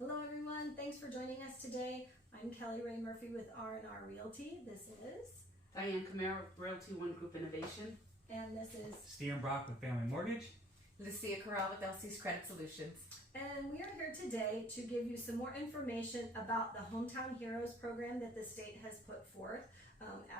Hello everyone, thanks for joining us today. I'm Kelley Rea-Murphy with R Realty. This is Diane Camaro with Realty One Group Innovation. And this is Steven Brock with Family Mortgage. Lucia Corral with LC's Credit Solutions. And we are here today to give you some more information about the Hometown Heroes program that the state has put forth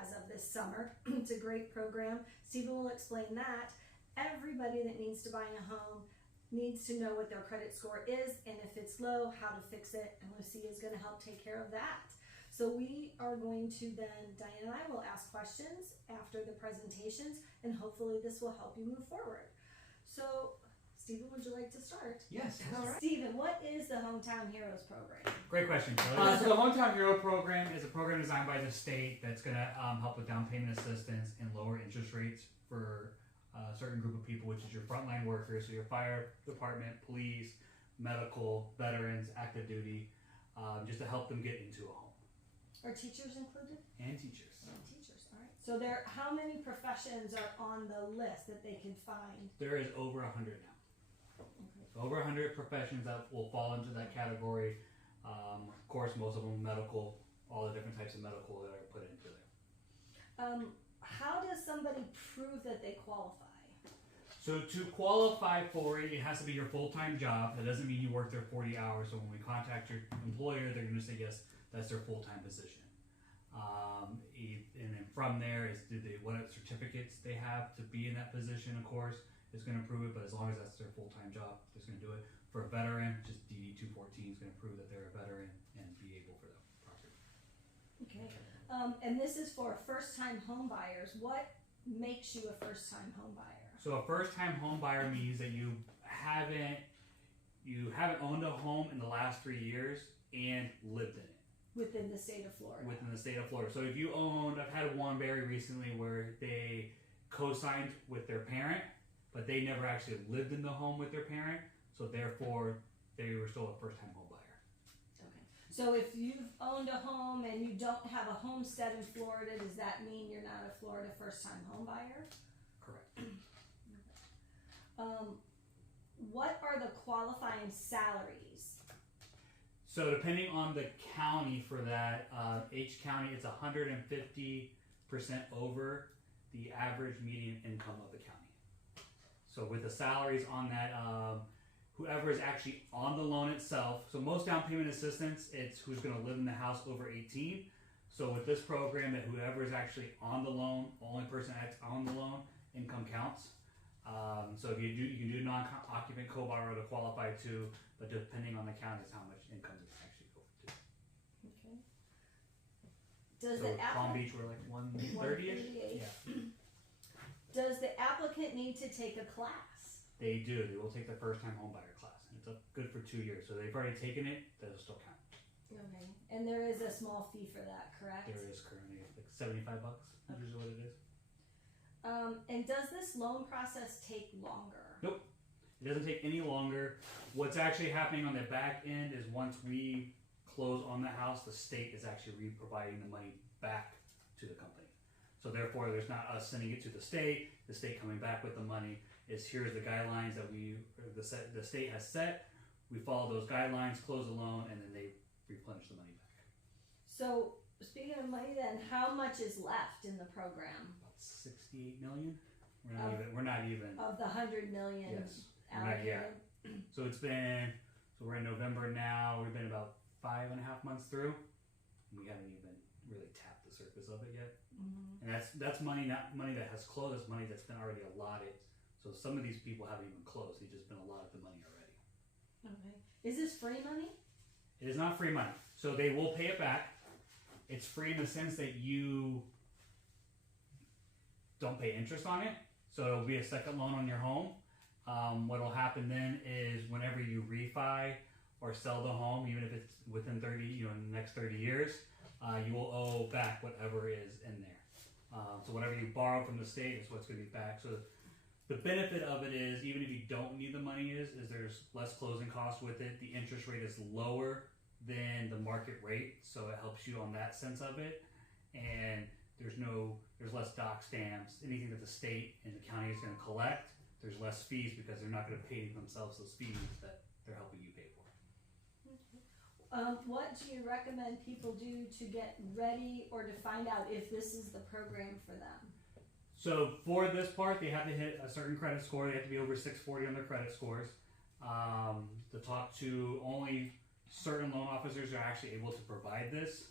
as of this summer. It's a great program. Steven will explain that. Everybody that needs to buy a home needs to know what their credit score is, and if it's low, how to fix it, and Lucia is going to help take care of that. So we are going to then, Diane and I will ask questions after the presentations, and hopefully this will help you move forward. So, Steven, would you like to start? Yes. All right. Steven, what is the Hometown Heroes program? Great question. So the Hometown Hero program is a program designed by the state that's going to help with down payment assistance and lower interest rates for a certain group of people, which is your frontline workers, so your fire department, police, medical, veterans, active duty, just to help them get into a home. Are teachers included? And teachers. And teachers, all right. So how many professions are on the list that they can find? There is over 100 now. Okay. So over 100 professions that will fall into that category. Of course, most of them medical, all the different types of medical that are put into there. How does somebody prove that they qualify? So to qualify for it, it has to be your full-time job. That doesn't mean you work there 40 hours. So when we contact your employer, they're going to say, yes, that's their full-time position. And then from there is what certificates they have to be in that position, of course, is going to prove it. But as long as that's their full-time job, they're going to do it. For a veteran, just DD 214 is going to prove that they're a veteran and be able for the property. Okay. And this is for first-time home buyers. What makes you a first-time home buyer? So a first-time home buyer means that you haven't owned a home in the last 3 years and lived in it. Within the state of Florida. Within the state of Florida. So if you owned, I've had one very recently where they co-signed with their parent, but they never actually lived in the home with their parent. So therefore, they were still a first-time home buyer. Okay. So if you've owned a home and you don't have a homestead in Florida, does that mean you're not a Florida first-time home buyer? Correct. What are the qualifying salaries? So depending on the county for that, each county it's 150% over the average median income of the county. So with the salaries on that, whoever is actually on the loan itself, so most down payment assistance, it's who's going to live in the house over 18. So with this program, that whoever is actually on the loan, only person that's on the loan, income counts. So if you can do non-occupant co-borrower to qualify too, but depending on the county is how much income you actually go to. Okay. Does So the Palm Beach we're like 130-ish? Yeah. Does the applicant need to take a class? They do. They will take the first time home buyer class. It's good for 2 years. So they've already taken it, that'll still count. Okay. And there is a small fee for that, correct? There is currently like $75, Okay. usually what it is. And does this loan process take longer? Nope. It doesn't take any longer. What's actually happening on the back end is once we close on the house, the state is actually providing the money back to the company. So therefore, there's not us sending it to the state coming back with the money. Here's the guidelines that the state has set. We follow those guidelines, close the loan, and then they replenish the money back. So speaking of money then, how much is left in the program? About $68 million. We're not even. Of the 100 million Yes. allocated? So we're in November now. We've been about 5.5 months through. We haven't even really tapped the surface of it yet. Mm-hmm. And that's money, not money that has closed. It's money that's been already allotted. So some of these people haven't even closed. They've just been allotted the money already. Okay. Is this free money? It is not free money. So they will pay it back. It's free in the sense that you don't pay interest on it. So it'll be a second loan on your home. What will happen then is whenever you refi or sell the home, even if it's within in the next 30 years, you will owe back whatever is in there. So whatever you borrow from the state is what's going to be back. So the benefit of it is, even if you don't need the money, is there's less closing costs with it. The interest rate is lower than the market rate, so it helps you on that sense of it. And there's less doc stamps, anything that the state and the county is going to collect. There's less fees because they're not going to pay themselves those fees that they're helping you pay for. Okay. what do you recommend people do to get ready or to find out if this is the program for them? So for this part, they have to hit a certain credit score. They have to be over 640 on their credit scores. To talk to only certain loan officers are actually able to provide this,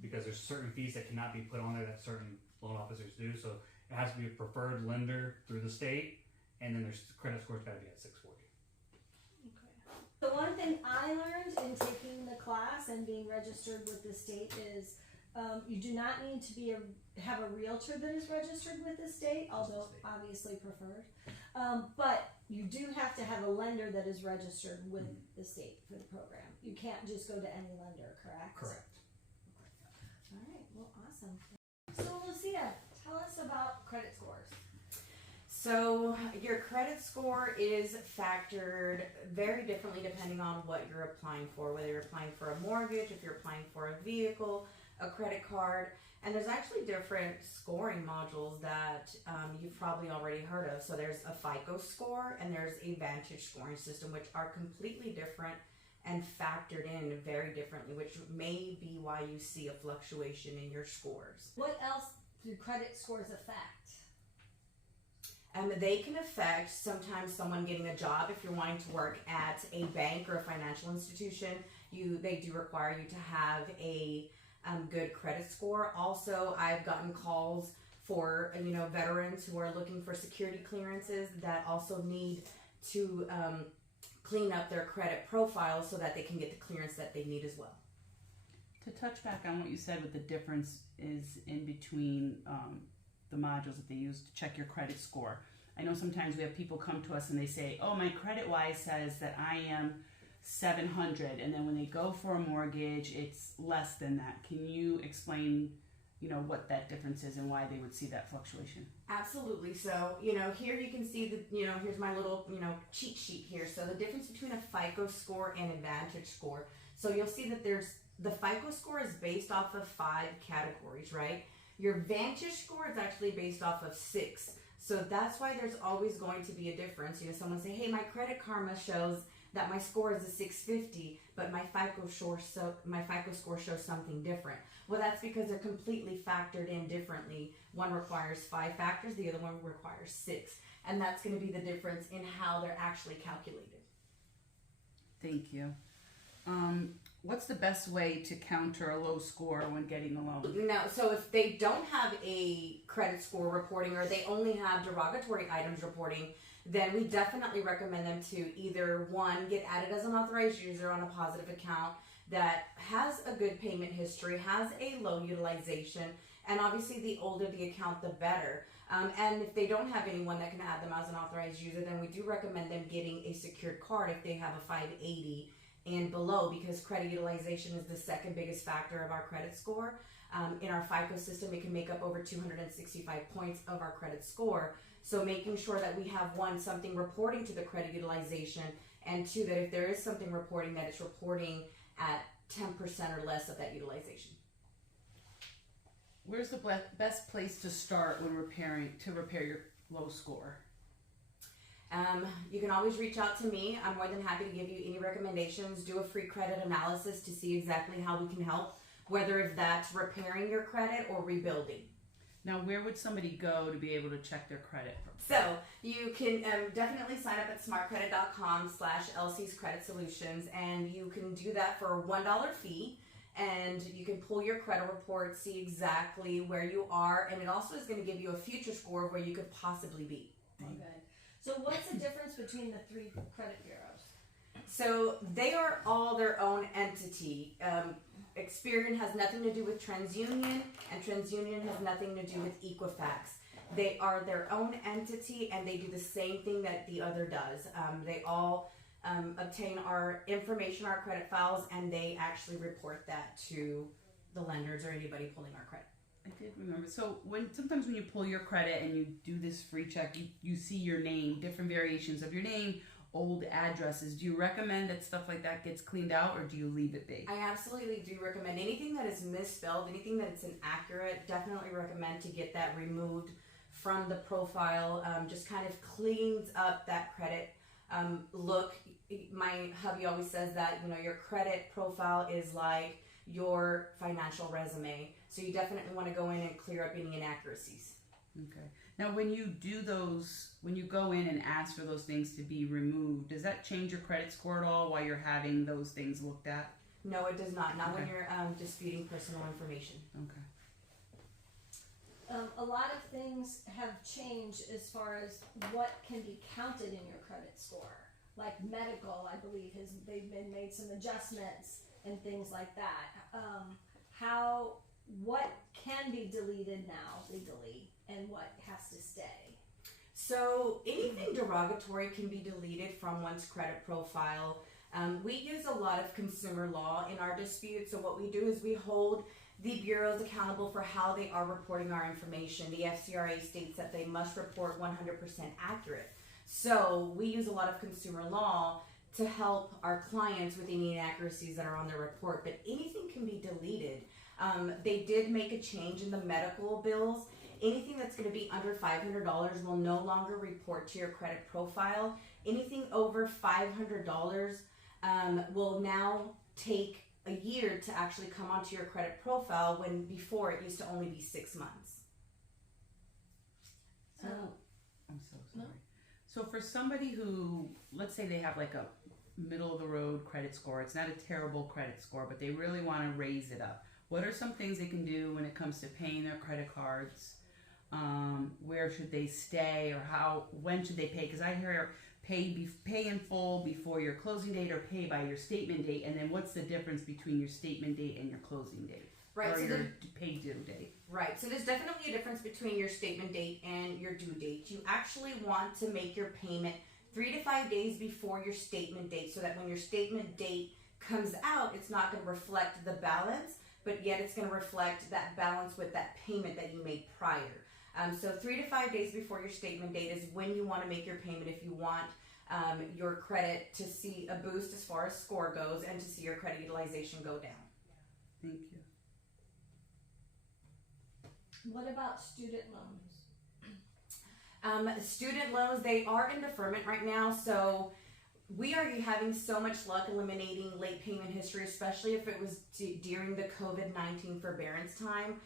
because there's certain fees that cannot be put on there that certain loan officers do. So it has to be a preferred lender through the state, and then there's credit scores got to be at 640. Okay. The one thing I learned in taking the class and being registered with the state is you do not need to have a realtor that is registered with the state, although obviously preferred. But you do have to have a lender that is registered with the state for the program. You can't just go to any lender, correct? Correct. All right, well, awesome. So, Lucia, tell us about credit scores. So your credit score is factored very differently depending on what you're applying for, whether you're applying for a mortgage, if you're applying for a vehicle, a credit card, and there's actually different scoring modules that you've probably already heard of. So there's a FICO score and there's a Vantage scoring system, which are completely different and factored in very differently, which may be why you see a fluctuation in your scores. What else do credit scores affect? They can affect sometimes someone getting a job. If you're wanting to work at a bank or a financial institution, they do require you to have a good credit score. Also, I've gotten calls for veterans who are looking for security clearances that also need to clean up their credit profile so that they can get the clearance that they need as well. To touch back on what you said, with the difference is in between the modules that they use to check your credit score. I know sometimes we have people come to us and they say, oh, my credit wise says that I am 700, and then when they go for a mortgage it's less than that. Can you explain what that difference is and why they would see that fluctuation? Absolutely. So here you can see here's my little cheat sheet here. So the difference between a FICO score and a Vantage score. So you'll see that the FICO score is based off of 5 categories, right? Your Vantage score is actually based off of 6. So that's why there's always going to be a difference. Someone say, hey, my Credit Karma shows that my score is a 650, but my FICO score shows something different. Well, that's because they're completely factored in differently. One requires 5 factors, the other one requires 6. And that's going to be the difference in how they're actually calculated. Thank you. What's the best way to counter a low score when getting a loan? Now, so if they don't have a credit score reporting, or they only have derogatory items reporting, then we definitely recommend them to either, one, get added as an authorized user on a positive account that has a good payment history, has a low utilization, and obviously the older the account, the better. And if they don't have anyone that can add them as an authorized user, then we do recommend them getting a secured card if they have a 580 and below, because credit utilization is the second biggest factor of our credit score. In our FICO system, it can make up over 265 points of our credit score. So making sure that we have, one, something reporting to the credit utilization, and two, that if there is something reporting, that it's reporting at 10% or less of that utilization. Where's the best place to start when repair your low score? You can always reach out to me. I'm more than happy to give you any recommendations, do a free credit analysis to see exactly how we can help, whether if that's repairing your credit or rebuilding. Now, where would somebody go to be able to check their credit? So you can definitely sign up at smartcredit.com/LC's Credit Solutions, and you can do that for a $1 fee, and you can pull your credit report, see exactly where you are, and it also is going to give you a future score of where you could possibly be. Okay. So what's the difference between the 3 credit bureaus? So they are all their own entity. Experian has nothing to do with TransUnion, and TransUnion has nothing to do with Equifax. They are their own entity, and they do the same thing that the other does. They all obtain our information, our credit files, and they actually report that to the lenders or anybody pulling our credit. I did remember. So sometimes when you pull your credit and you do this free check, you see your name, different variations of your name, old addresses. Do you recommend that stuff like that gets cleaned out, or do you leave it be? I absolutely do recommend anything that is misspelled, anything that is inaccurate, definitely recommend to get that removed from the profile. Just kind of cleans up that credit look. my hubby always says that, your credit profile is like your financial resume. So you definitely want to go in and clear up any inaccuracies. Okay. Now, when you do those, when you go in and ask for those things to be removed, does that change your credit score at all while you're having those things looked at? No, it does not. Not when Okay. you're disputing personal information. Okay. A lot of things have changed as far as what can be counted in your credit score. Like medical, I believe, they've been made some adjustments and things like that. What can be deleted now legally and what has to stay? So anything derogatory can be deleted from one's credit profile. We use a lot of consumer law in our dispute. So what we do is we hold the bureaus accountable for how they are reporting our information. The FCRA states that they must report 100% accurate. So we use a lot of consumer law to help our clients with any inaccuracies that are on their report, but anything can be deleted. They did make a change in the medical bills. Anything that's going to be under $500 will no longer report to your credit profile. Anything over $500 will now take a year to actually come onto your credit profile, when before it used to only be 6 months. So, I'm so sorry. So for somebody who, let's say they have like a middle of the road credit score, it's not a terrible credit score, but they really want to raise it up. What are some things they can do when it comes to paying their credit cards? Where should they stay, or when should they pay? Because I hear pay in full before your closing date, or pay by your statement date, and then what's the difference between your statement date and your closing date? Right. Or So your pay due date? Right, so there's definitely a difference between your statement date and your due date. You actually want to make your payment 3 to 5 days before your statement date, so that when your statement date comes out, it's not going to reflect the balance, but yet it's going to reflect that balance with that payment that you made prior. So 3 to 5 days before your statement date is when you want to make your payment if you want your credit to see a boost as far as score goes, and to see your credit utilization go down. Thank you. What about student loans? Student loans, they are in deferment right now, so we are having so much luck eliminating late payment history, especially if it was during the COVID-19 forbearance time.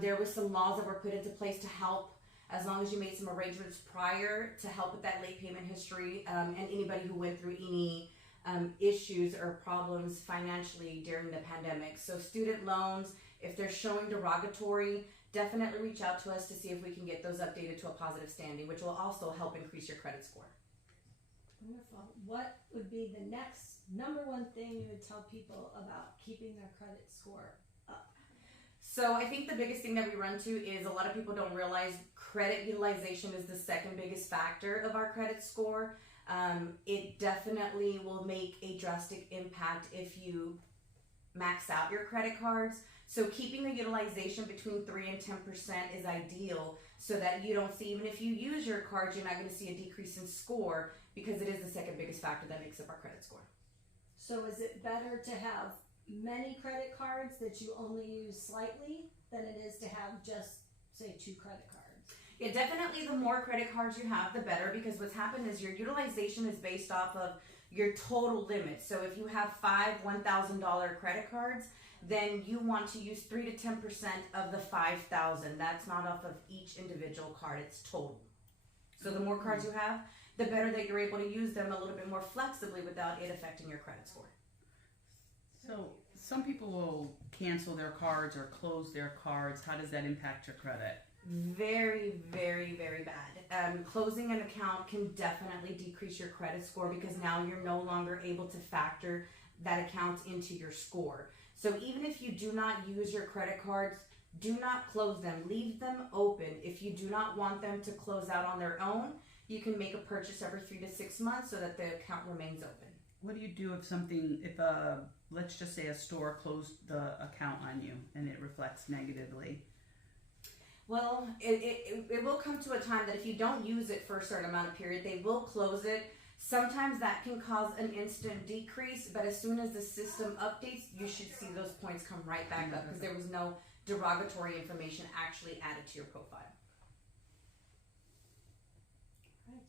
There was some laws that were put into place to help, as long as you made some arrangements prior to help with that late payment history, and anybody who went through any issues or problems financially during the pandemic. So student loans, if they're showing derogatory, definitely reach out to us to see if we can get those updated to a positive standing, which will also help increase your credit score. Wonderful. What would be the next number one thing you would tell people about keeping their credit score up? So I think the biggest thing that we run to is, a lot of people don't realize credit utilization is the second biggest factor of our credit score. It definitely will make a drastic impact if you max out your credit cards. So keeping the utilization between 3 and 10% is ideal, so that you don't see, even if you use your cards, you're not going to see a decrease in score, because it is the second biggest factor that makes up our credit score. So is it better to have many credit cards that you only use slightly than it is to have just, say, 2 credit cards? Yeah, definitely the more credit cards you have, the better, because what's happened is your utilization is based off of your total limit. So if you have 5 $1,000 credit cards, then you want to use 3 to 10% of the 5,000. That's not off of each individual card, it's total. So the more cards you have, the better that you're able to use them a little bit more flexibly without it affecting your credit score. So some people will cancel their cards or close their cards. How does that impact your credit? Very, very, very bad. Closing an account can definitely decrease your credit score, because now you're no longer able to factor that account into your score. So even if you do not use your credit cards, do not close them. Leave them open. If you do not want them to close out on their own, you can make a purchase every 3 to 6 months so that the account remains open. What do you do if let's just say a store closed the account on you and it reflects negatively? Well, it will come to a time that if you don't use it for a certain amount of period, they will close it. Sometimes that can cause an instant decrease, but as soon as the system updates, you should see those points come right back up, because there was no derogatory information actually added to your profile. Right.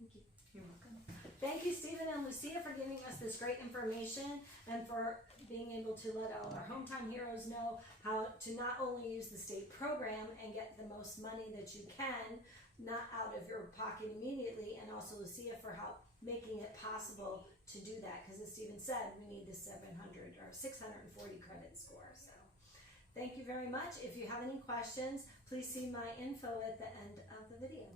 Thank you. You're welcome. Thank you, Stephen and Lucia, for giving us this great information and for being able to let all our hometown heroes know how to not only use the state program and get the most money that you can, not out of your pocket immediately, and also Lucia for making it possible to do that, because as Stephen said, we need the 700 or 640 credit score. So thank you very much. If you have any questions, please see my info at the end of the video.